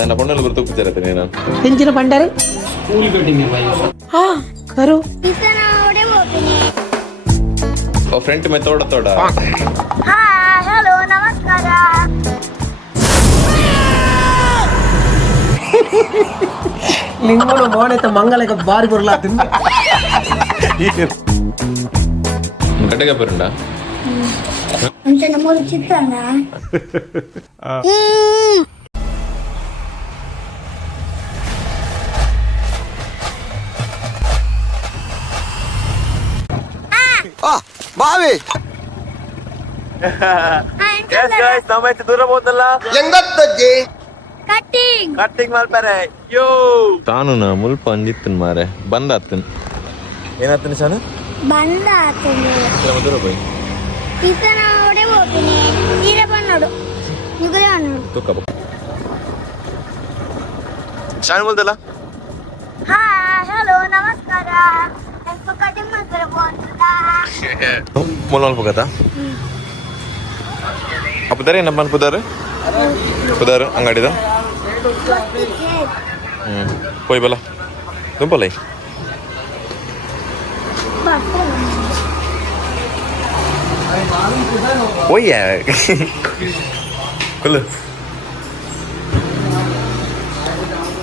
ನನ್ನ ಪೊಣ್ಣಲ್ಲಿ ಬರ್ತು ಬಿಚ್ಚಾರತ್ತೆ ನೀನು ಹೆಂಚಿನ ಬಂಡಾರ फूल कटिंग है भाई ಹಾ ಕರು और फ्रंट में थोड़ा थोड़ा ಹಲೋ ನಮಸ್ಕಾರ. ಲಿಂಗೋಣ ಮೋಣೆತ ಮಂಗಲಕ್ಕೆ ಬಾರಿ ಬರ್ಲಾತೀನಿ ಕಟ್ಟೆಗೆ ಬರುಂಡ ಅಂಚೆ ನಮ್ಮೂರು ಚಿತ್ರಾನ್ನ. ಬಾವಿ ನಾವೈತೆ ದೂರ ಹೋದಲ್ಲ ಎಂಗತ್ತಜ್ಜಿ ಕಟ್ಟಿಂಗ್ ಕಟ್ಟಿಂಗ್ ಮಾಡ್ತಾರೆ ಯೋ ತಾನು ನಾ ಮುಲ್ಪ ಅಂಜಿತ್ತನ್ ಮಾರೆ ಬಂದಾತನ್ ಏನಾತನ್ ಶಾನು ಬಂದ ಆತಂದು ದೂರ ಹೋಯ್ ಈತನ ಒಡೆ ಹೋಗ್ತೀನಿ ನೀರೇ ಬಂದೋಡು ನುಗ್ಗದೆ ಬಂದೋಡು ತೂಕ ಶಾನು ಮುಲ್ದಲ್ಲ ಹಲೋ ನಮಸ್ಕಾರ. ಎಷ್ಟು ಕಟಿಂಗ್ ಮಾಡ್ತಾರೆ ಮುಲ್ ಪುಗತ ಅಪ್ಪದಾರೆ ನಮ್ಮ ಪುದಾರು ಅಂಗಡಿದ పోయి బల దుంపలే పోయ్యా కుళ్ళు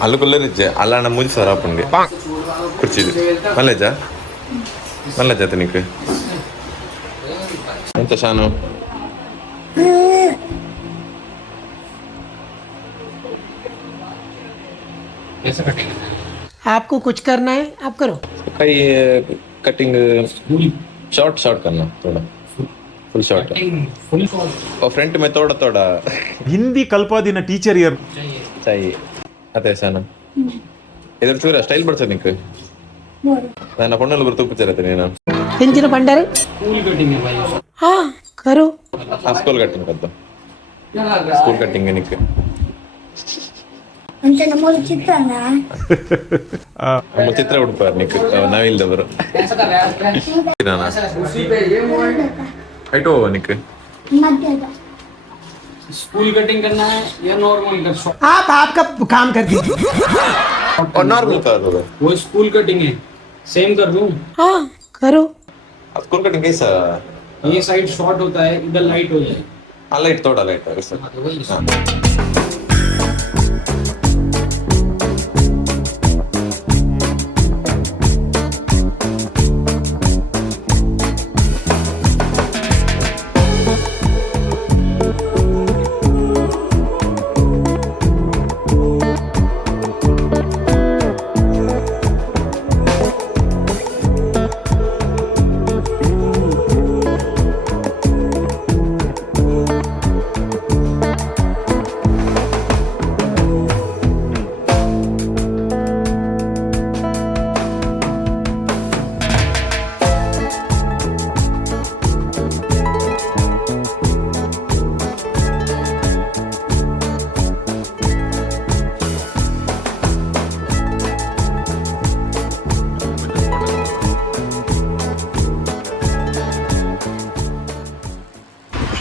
అల్లు కుల్లరిచ్చే అలా నా ముందు సార్ ఆపండి కుర్చీది మళ్ళీ చేత నీకు ఎంత షాను कैसा कटिंग है आपको कुछ करना है आप करो कई कटिंग शॉर्ट शॉर्ट करना थोड़ा फुल शॉर्ट फुल और फ्रंट में थोड़ा थोड़ा ಹಿಂದಿ ಕಲ್ಪದಿನ ಟೀಚರ್ ಇಯರ್ चाहिए ಅದೇ ಶಾನು ಇದ್ರ ಚೂರ ಸ್ಟೈಲ್ ಬಡ್ಸೋದು ನಿಂಗೆ ನನ್ನ ಪೊಣ್ಣಲ್ಲಿ ಬರ್ತು ಬಿಚ್ಚಾರತ್ತೆ ನೀನು ಹೆಂಚಿನ ಬಂಡಾರ फूल कटिंग है भाई ಹಾ ಕರು ಸ್ಕೂಲ್ ಕಟ್ಟಿಂಗ್ ಕದ್ದು ಸ್ಕೂಲ್ ಕಟ್ಟಿಂಗ್ ನಿಂಗೆ ಅಂಚೆ ನಮ್ಮೂರು ಚಿತ್ರಾನ್ನ. ನಮ್ಮ ಚಿತ್ರ ಹುಡುಪಾರ ನಿಂಗೆ ನಾವಿಲ್ದವರು ಆಯ್ತು ನಿಂಗೆ ಮಧ್ಯದ स्कूल कटिंग करना है या नॉर्मल कर आप आपका काम कर दीजिए और नॉर्मल कर दो वो स्कूल कटिंग है सेम कर दूं हाँ करो स्कूल कटिंग कैसा ये साइड शॉर्ट होता है इधर लाइट हो जाए हाँ लाइट थोड़ा लाइट है वैसा तो वही हाँ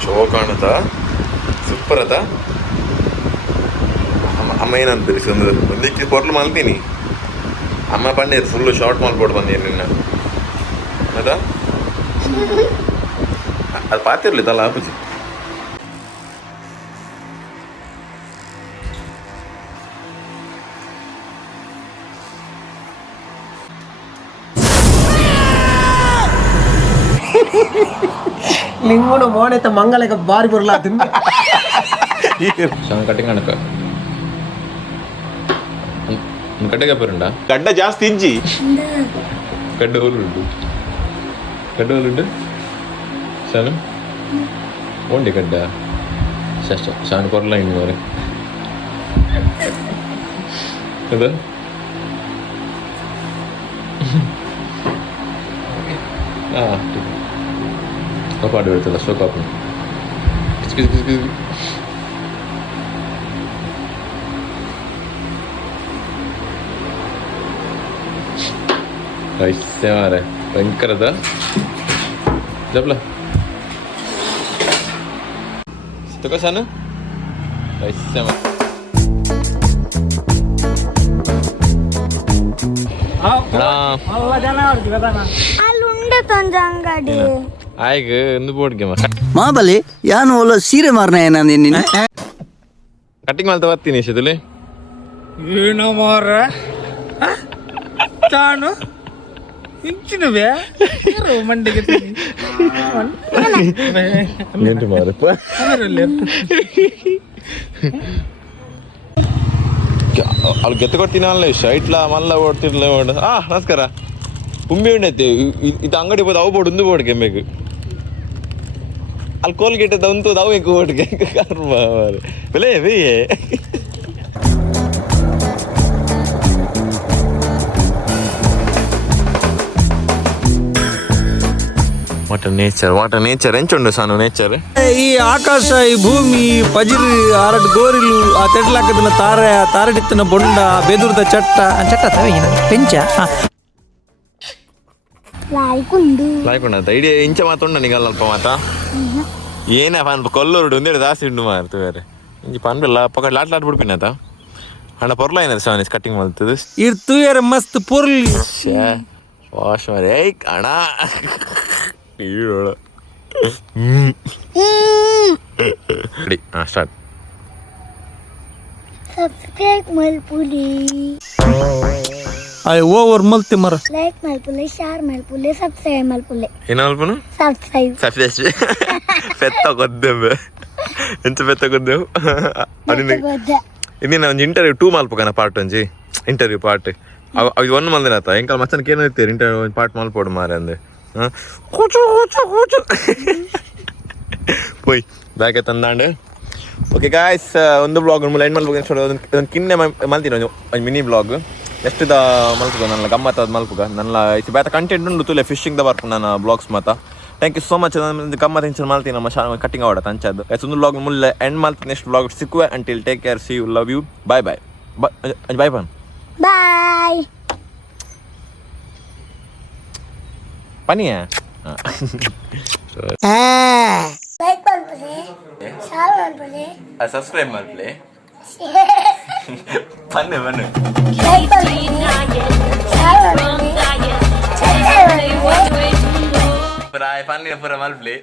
ಶೋ ಕಾಣುತ್ತಾ ಸೂಪರ್ ಅದ ಅಮ್ಮ ಏನಂತೀರಿ ಸುಂದರ ಒಂದಿಕ್ಕಿ ಪೊರ್ಲು ಮಲ್ತೀನಿ ಅಮ್ಮ ಪಂಡೇರು ಫುಲ್ಲು ಶಾರ್ಟ್ ಮಾಡ್ಕೊಡು ಬಂದೇನು ನಿನ್ನ ಅದಾ ಅದು ಪಾತಿರ್ಲಿ ತಲ್ಲ ಆಪುಜಿ ಲಿಂಗೋಣ ಮೋಣೆತ ಮಂಗಲಕ್ಕೆ ಬಾರಿ ಬರ್ಲಾತೀನಿ ಶಾನು ಕಟ್ಟಿಂಗ್ ಅಣಕ ಕಟ್ಟೆಗೆ ಬರುಂಡ ಗಡ್ಡ ಜಾಸ್ತಿ ಇಂಜಿ ಗಡ್ಡ ಹೋಲುಂಡು ಶಾನು ಓಂಡಿ ಗಡ್ಡ ಶಾನು ಕೊರಲ ಇನ್ನು ಮಾರೆ ಅದ ಹಾಂ ಕಾಪಾಡು ಬರ್ತಲ್ಲ ಶೋ ಕಾಪು ಐಸೆ ಮಾರೆ ಭಯಂಕರದ ಜಪ್ಲ ತುಕ ಶಾನು ಐಸೆ ಮಾರೆ ಅಲ್ಲಿ ಉಂಡತೊಂದು ಅಂಗಡಿ ಆಯ್ಗ ಒಂದು ಬೋರ್ಡ್ಗೆ ಮಾಬಲಿ ಯಾನು ಒಲ್ಲ ಸೀರೆ ಮಾರ್ನ ಏನ ಕಟ್ಟಿಂಗ್ ಮಾಡ್ತಾ ಬರ್ತೀನಿ ಇಷ್ಟದಲ್ಲಿ ಏನೋ ಮಾರ ತಾನು ಇಂಚಿನವೇ ಮಂಡಿಗೆ ಏನು ಮಾರಪ್ಪ ಅಲ್ಲಿ ಗೆತ್ತು ಕೊಡ್ತೀನಿ ಅಲ್ಲ ಶೈಟ್ಲ ಮಲ್ಲ ಓಡ್ತಿರ್ಲ ಓಡ್ ನಮಸ್ಕಾರ ಉಂಬೆ ಉಂಡೈತಿ ಇದು ಅಂಗಡಿ ಬೋದು ಅವು ಬೋರ್ಡ್ ಒಂದು ಬೋರ್ಡ್ ಕೆಂಬೇಕು ಅಲ್ಲಿ ಕೋಲ್ಗೇಟ್ ಅಂತು ಅವು ಹೆಂಗೆ ಬೋರ್ಡ್ಗೆ ಕರ್ಮ ಬೆಲೆ ಬೇಯೇ ವಾಟ್ ನೇಚರ್ ಎಂಚುಂಡು ಸಾನು ನೇಚರ್ ಈ ಆಕಾಶ ಈ ಭೂಮಿ ಪಜಿರಿ ಆರಡ್ ಗೋರಿಲು ಆ ತೆಡ್ಲಾಕದನ ತಾರೆ ಆ ತಾರಡಿತ್ತನ ಬೊಂಡ ಬೆದುರ್ದ ಚಟ್ಟ ಪೆಂಚ ಲಾಯ್ಕೊಂಡ ಇಡೀ ಇಂಚ ಮಾತುಂಡ ನಿಗಲ್ಲ ಅಲ್ಪ ಮಾತ ಏನೇ ಪಾನ್ ಕೊಲ್ಲೂರು ಒಂದೇಳು ಜಾಸ್ತಿ ಉಂಡು ಮಾರ್ತು ಬೇರೆ ಇಂಚಿ ಪನ್ಬಲ್ಲ ಪಕ್ಕ ಲಾಟ್ ಬಿಡ್ಪಿನತ ಅಣ್ಣ ಪೊರ್ಲ ಏನದು ಸಾವನಿಸ್ ಕಟ್ಟಿಂಗ್ ಮಾಡ್ತದೆ ಇರ್ತು ಯಾರ ಮಸ್ತ್ ಪೊರ್ಲಿ ವಾಶ್ ಮಾರಿ ಏಯ್ ಅಣ್ಣ ಈಡೋಳ ರೆಡಿ ಸ್ಟಾರ್ಟ್ ಸಬ್ಸ್ಕ್ರೈಬ್ ಮಲ್ಪುಲಿ ಅಯ್ಯ ಓವರ್ ಮಲ್ತಿ ಮರ ಲೈಕ್ ಮಲ್ಪುಲಿ ಶೇರ್ ಮಲ್ಪುಲಿ ಸಬ್ಸ್ಕ್ರೈಬ್ ಮಲ್ಪುಲಿ ಏನು ಅಲ್ಪನು ಸಬ್ಸ್ಕ್ರೈಬ್ ಪೆತ್ತ ಕೊದ್ದೇವೆ ಎಂತ ಪೆತ್ತ ಕೊದ್ದೇವು ಇನ್ನೇನು ಒಂದು ಇಂಟರ್ವ್ಯೂ 2 ಮಲ್ಪಕನ ಪಾರ್ಟ್ ಒಂಜಿ ಇಂಟರ್ವ್ಯೂ ಪಾರ್ಟ್ ಅದು 1 ಮಲ್ದಿನ ಆತ ಎಂಕಲ್ ಮಚ್ಚನಕ್ಕೆ ಏನು ಇರ್ತೀರಿ ಇಂಟರ್ವ್ಯೂ ಒಂದು ಪಾರ್ಟ್ ಮಲ್ಪೋಡು ಮಾರೆ ಅಂದೆ ಕೂಚು പോയി ബാക്ക് ತಂದಾಂಡ್ ಓಕೆ ಗಾಯ್ಸ್ ಒಂದು ಬ್ಲಾಗ್ ಎಂಡ್ ಮಲ್ಪುಗ ಒಂದು ಕಿನ್ನೆ ಮಲ್ತಿನ ಒಂದು ಮಿನಿ ಬ್ಲಾಗ್ ನೆಕ್ಸ್ಟ್ ದ ಮಲ್ಪುಗ ನನ್ನ ಗಮ್ಮತ್ತಾದ ಮಲ್ಪುಗ ನನ್ನ ಇದು ಬೇತ ಕಂಟೆಂಟ್ ಉಂಡು ತುಲೆ ಫಿಶಿಂಗ್ ದ ಬರ್ಪು ನನ್ನ ಬ್ಲಾಗ್ಸ್ ಮಾತ ಥ್ಯಾಂಕ್ ಯು ಸೋ ಮಚ್ ಗಮ್ಮತ್ ಇಂಚನ್ ಮಲ್ತೀನಿ ನಮ್ಮ ಕಟ್ಟಿಂಗ್ ಆವಡ ಅಂಚದ್ದು ಒಂದು ಬ್ಲಾಗ್ ಮುಲ್ಲ ಎಂಡ್ ಮಲ್ತ್ ನೆಕ್ಸ್ಟ್ ಬ್ಲಾಗ್ ಸಿಕ್ಕುವೆ until take care see you love you bye bye bye ಪನ್ ಬಾಯ್ ಪನಿಯಾ ಲೈಕ್ ಮಲ್ಪುಲಿ ಶೇರ್ ಮಲ್ಪುಲಿ ಸಬ್ಸ್ಕ್ರೈಬ್ ಮಾಡ್ಲಿ ಬನ್ನಿ ಬನ್ನಿ ಲೈಕ್ ಮಲ್ಪುಲಿ ಶೇರ್ ಮಲ್ಪುಲಿ ಸಬ್ಸ್ಕ್ರೈಬ್ ಮಲ್ಪುಲಿ ಪುರ ಪನ್ನಿ ಪುರ ಮಲ್ಪ್ಲಿ